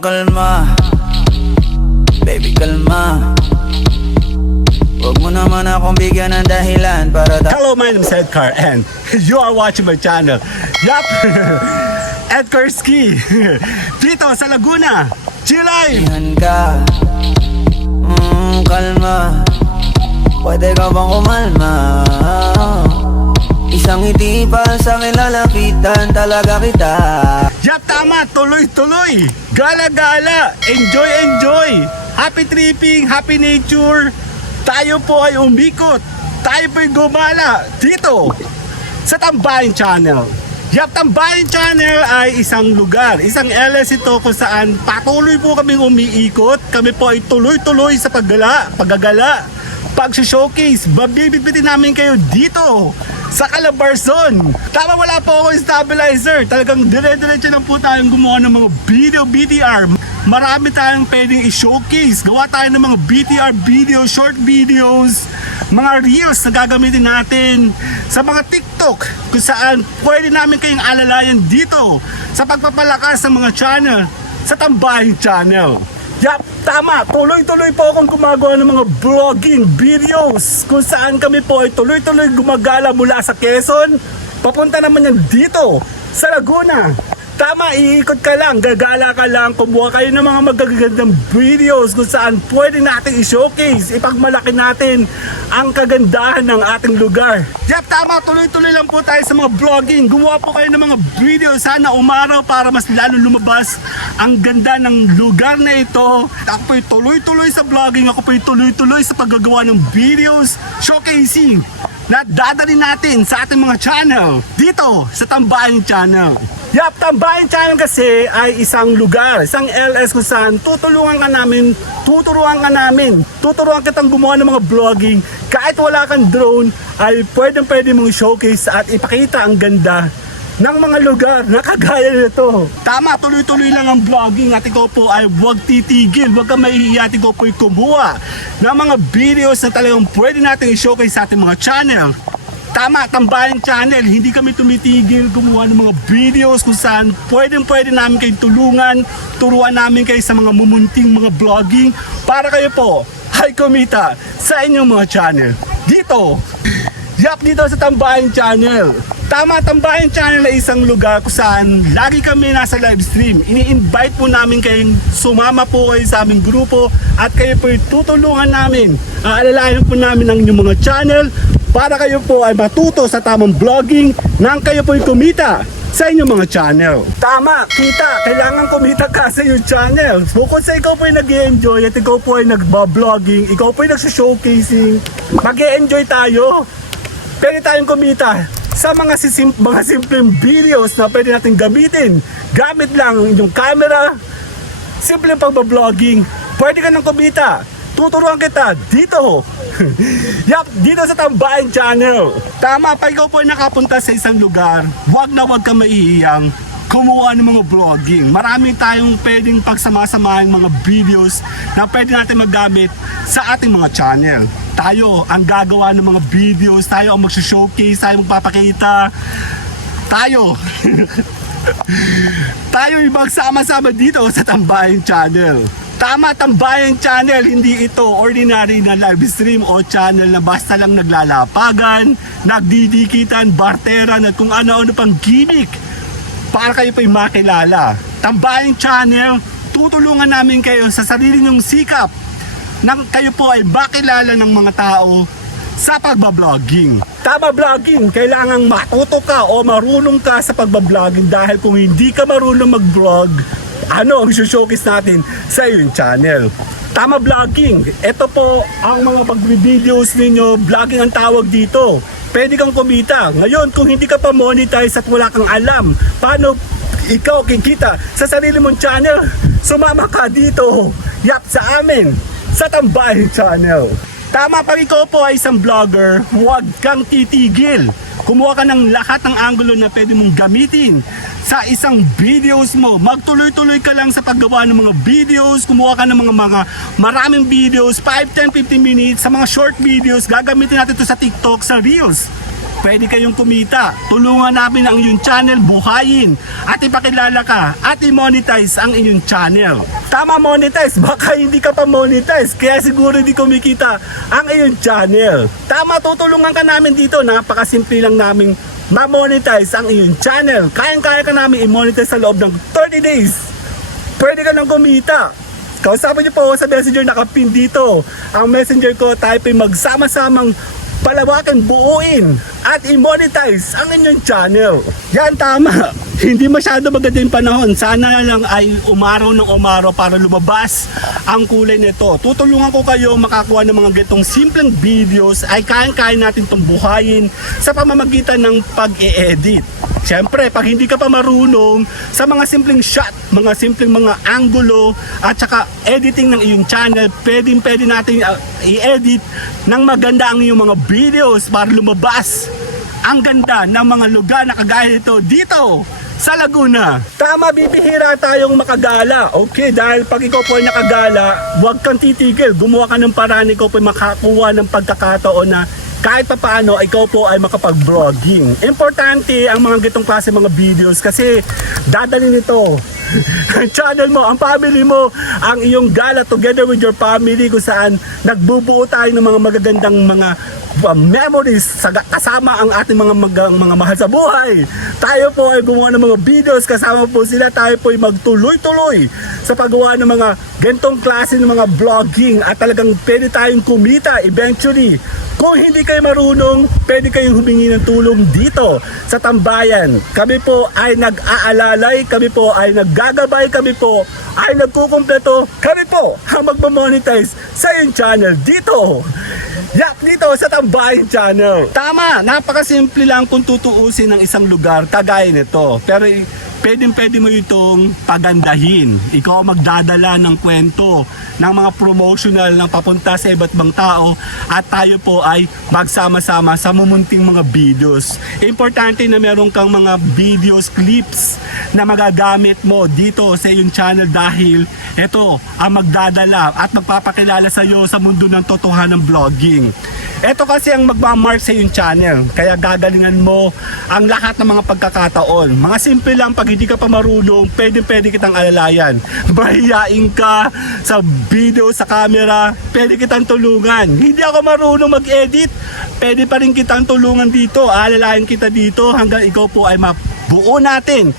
kalma, baby kalma. Huwag mo naman akong bigyan ng dahilan para Hello, my name is Edgar and you are watching my channel. Yup! Edgar Ski dito sa Laguna, Chilay. Ihan ka, kalma. Pwede ka bang kumalma? Isang ngiti pa sa akin lalapitan talaga kita. Yup, tama, tuloy-tuloy, gala-gala, enjoy-enjoy, happy tripping, happy nature. Tayo po ay umikot, tayo po ay gumala dito sa Tambayan Channel. Yup, Tambayan Channel ay isang lugar, isang LS ito kung saan patuloy po kaming umiikot. Kami po ay tuloy-tuloy sa paggagala, pag-showcase. Babibitbitin namin kayo dito sa Calabarzon. Tama, wala po ako stabilizer. Talagang dire-diretso lang po tayong gumawa ng mga video BTR. Marami tayong pwedeng i-showcase. Gawa tayo ng mga BTR videos, short videos, mga reels na gagamitin natin sa mga TikTok, kung saan pwede namin kayong alalayan dito sa pagpapalakas ng mga channel sa Tambayan Channel. Yup, tama, tuloy-tuloy po akong gumagawa ng mga vlogging videos kung saan kami po ay tuloy-tuloy gumagala mula sa Quezon. Papunta naman yan dito sa Laguna. Tama, iikot ka lang, gagala ka lang, kumuha kayo ng mga magagandang videos kung saan pwede natin i-showcase, ipagmalaki natin ang kagandahan ng ating lugar. Yep, tama, tuloy-tuloy lang po tayo sa mga vlogging. Gumawa po kayo ng mga video, sana umaraw para mas lalo lumabas ang ganda ng lugar na ito. Ako po'y tuloy-tuloy sa vlogging, ako po'y tuloy-tuloy sa paggagawa ng videos, showcasing na dadalhin natin sa ating mga channel dito sa Tambayan Channel. Yup, Tambayan Channel kasi ay isang lugar, isang LS kung saan tuturuan kitang gumawa ng mga vlogging. Kahit wala kang drone ay pwede mong showcase at ipakita ang ganda ng mga lugar na kagaya nito. Tama, tuloy-tuloy lang ang vlogging at ikaw po ay huwag titigil, huwag kang mahihiya at ikaw po ay kumuha ng mga videos na talagang pwede natin i-showcase sa ating mga channel. Tama, Tambayan Channel, hindi kami tumitigil gumawa ng mga videos kung saan pwede namin kayo tulungan, turuan namin kayo sa mga mumunting mga vlogging para kayo po ay kumita sa inyong mga channel. Dito, yup, dito sa Tambayan Channel. Tama, Tambayan Channel ay isang lugar kung saan lagi kami nasa live stream. Ini-invite po namin kayong sumama po kayo sa aming grupo at kayo po tutulungan namin. Aalalayan po namin ang inyong mga channel para kayo po ay matuto sa tamang vlogging nang kayo po ay kumita sa inyong mga channel. Tama, kita, kailangan kumita ka sa inyong channel. Bukod sa ikaw po ay nag-i-enjoy at ikaw po ay nag-vlogging, ikaw po ay nag-showcasing, mag-i-enjoy tayo. Pwede tayong kumita sa mga simpleng videos na pwede natin gamitin. Gamit lang yung camera, simpleng pag-vlogging, pwede ka nang kumita. Tuturuan kita dito. Yup, dito sa Tambayan Channel. Tama, pa ikaw po ay nakapunta sa isang lugar, wag kang maihiyang kumuha ng mga vlogging. Marami tayong pwedeng pagsama-samahin mga videos na pwede natin magamit sa ating mga channel. Tayo ang gagawa ng mga videos, tayo ang mag-showcase, tayo magpapakita. Tayo ibang sama-sama dito sa Tambayan Channel. Tama, Tambayan Channel, hindi ito ordinary na live stream o channel na basta lang naglalapagan, nagdidikitan, barteran at kung ano-ano pang gimmick para kayo pa'y makilala. Tambayan Channel, tutulungan namin kayo sa sarili nyong sikap nang kayo po ay makilala ng mga tao sa pagbabloging. Tama, vlogging, kailangang matuto ka o marunong ka sa pagbabloging dahil kung hindi ka marunong mag-vlog, ano ang showcase natin sa iyong channel. Tama, vlogging, ito po ang mga pag-videos ninyo, vlogging ang tawag dito. Pwede kang kumita. Ngayon, kung hindi ka pa monetize at wala kang alam paano ikaw kikita sa sarili mong channel, sumama ka dito. Yap, sa amin, sa Tambayan Channel. Tama, pag ikaw po ay isang vlogger, huwag kang titigil. Kumuha ka ng lahat ng angulo na pwede mong gamitin sa isang videos mo. Magtuloy-tuloy ka lang sa paggawa ng mga videos. Kumuha ka ng mga maraming videos, 5, 10, 15 minutes sa mga short videos. Gagamitin natin ito sa TikTok, sa Reels. pwede kayong kumita. Tulungan namin ang inyong channel buhayin at ipakilala ka at i-monetize ang inyong channel. Tama, monetize, baka hindi ka pa monetize kaya siguro hindi kumikita ang inyong channel. Tama, tutulungan ka namin dito. Napakasimple lang namin ma-monetize ang iyong channel. Kayang-kaya ka namin i-monetize sa loob ng 30 days. Pwede ka nang kumita. Kausapin niyo po sa messenger, nakapin dito. Ang messenger ko, tayo po'y magsama-samang palawakan, buuin at i-monetize ang inyong channel. Yan, tama. Hindi masyado maganda yung panahon. Sana lang ay umaraw ng umaraw para lumabas ang kulay nito. Tutulungan ko kayo makakuha ng mga gitong simpleng videos ay kayang-kaya natin itong buhayin sa pamamagitan ng pag-e-edit. Siyempre, pag hindi ka pa marunong sa mga simpleng shot, mga simpleng mga angulo at saka editing ng iyong channel, pwede natin i-edit ng maganda ang iyong mga videos para lumabas ang ganda ng mga lugar na kagaya nito dito sa Laguna. Tama, bibihira tayong makagala. Okay, dahil pag ikaw po ay nakagala, huwag kang titigil. Gumawa ka ng paraan, ikaw po ay makakuha ng pagkakataon na kahit pa paano, ikaw po ay makapag-vlogging. Importante ang mga gitong klase mga videos kasi dadalhin ito ang channel mo, ang family mo, ang iyong gala together with your family kung saan nagbubuo tayo ng mga magagandang mga memories kasama ang ating mga mahal sa buhay. Tayo po ay gumawa ng mga videos kasama po sila. Tayo po ay magtuloy-tuloy sa paggawa ng mga gantong klase ng mga vlogging at talagang pwede tayong kumita eventually. Kung hindi kayo marunong, pwede kayong humingi ng tulong dito sa Tambayan. Kami po ay nag-aalalay, kami po ay naggagabay, kami po ay nagkukumpleto, kami po ang magmamonetize sa iyong channel dito. Dito sa Tambayan Channel. Tama, napakasimple lang kung tutuusin ng isang lugar kagaya nito. Pero pwede mo itong pagandahin. Ikaw magdadala ng kwento, ng mga promotional ng papunta sa iba't ibang tao at tayo po ay magsama-sama sa mumunting mga videos. Importante na meron kang mga videos, clips na magagamit mo dito sa iyong channel dahil ito ang magdadala at magpapakilala sa iyo sa mundo ng totohanan ng vlogging. Ito kasi ang magmamark sa iyong channel. Kaya gagalingan mo ang lahat ng mga pagkakataon. Mga simple lang, pag hindi ka pa marunong, pwede kitang alalayan. Mahihain ka sa video, sa camera, pwede kitang tulungan. Hindi ako marunong mag-edit, pwede pa rin kitang tulungan dito. Alalayan kita dito hanggang ikaw po ay mabuo natin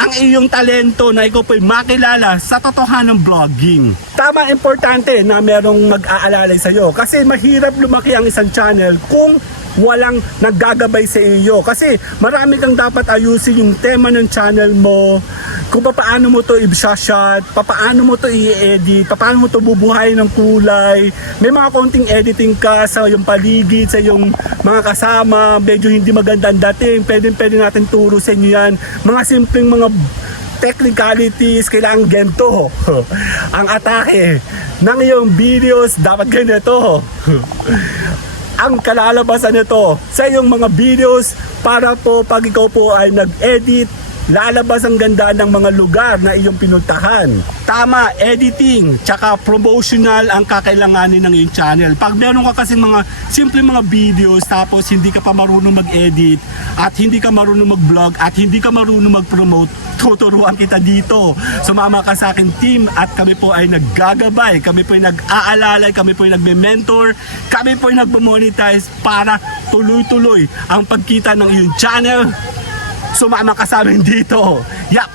ang iyong talento na ikaw po'y makilala sa totohanang vlogging. Tama, importante na merong mag-aalalay sa iyo kasi mahirap lumaki ang isang channel kung walang naggagabay sa iyo. Kasi marami kang dapat ayusin yung tema ng channel mo, kung paano mo to i-shot, paano mo to i-edit, paano mo to bubuhay ng kulay. May mga konting editing ka sa yung paligid, sa yung mga kasama, medyo hindi maganda ang dating, pwede natin turo sa inyo yan. Mga simpleng mga technicalities, kailangan ganito ang atake ng iyong videos, dapat ganito ang kalalabasan nito sa iyong mga videos para po pag ikaw po ay nag-edit, lalabas ang ganda ng mga lugar na iyong pinuntahan. Tama, editing, tsaka promotional ang kakailanganin ng iyong channel. Pag meron ka kasing mga simple mga videos tapos hindi ka pa marunong mag-edit at hindi ka marunong mag-vlog at hindi ka marunong mag-promote, tuturuan kita dito. Sumama ka sa akin team at kami po ay naggagabay, kami po ay nag-aalalay, kami po ay nagme-mentor, kami po ay nagmo-monetize para tuloy-tuloy ang pagkita ng iyong channel. Sumama ka sa amin dito. Yap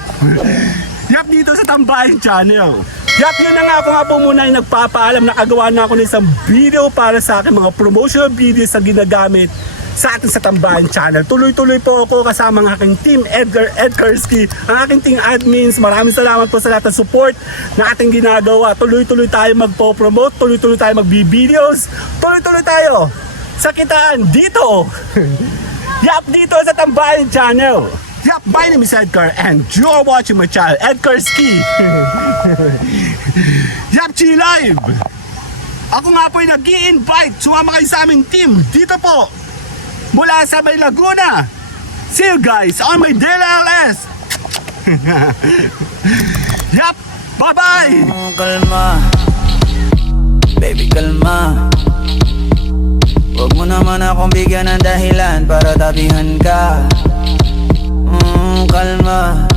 dito sa Tambayan Channel. Yun na nga, ako nga po muna ay nagpapaalam, nakagawa na ako ng isang video para sa akin mga promotional videos na ginagamit sa atin sa Tambayan Channel. Tuloy-tuloy po ako kasama ang aking team, Ed Kursky, ang aking team admins. Maraming salamat po sa lahat ng support na ating ginagawa. Tuloy-tuloy tayo magpo-promote, tuloy-tuloy tayo mag-videos, tuloy-tuloy tayo sa kitaan dito. Dito sa Tambayan Channel. My name is Edgar and you are watching my channel, Ed Kursky. G-Live. Ako nga po ay nag-i-invite, sumama kayo sa aming team dito po mula sa May Laguna. See you guys on my DLLS. Bye-bye. Kalma, baby kalma. Huwag mo naman akong bigyan ng dahilan para tabihan ka. Kalma,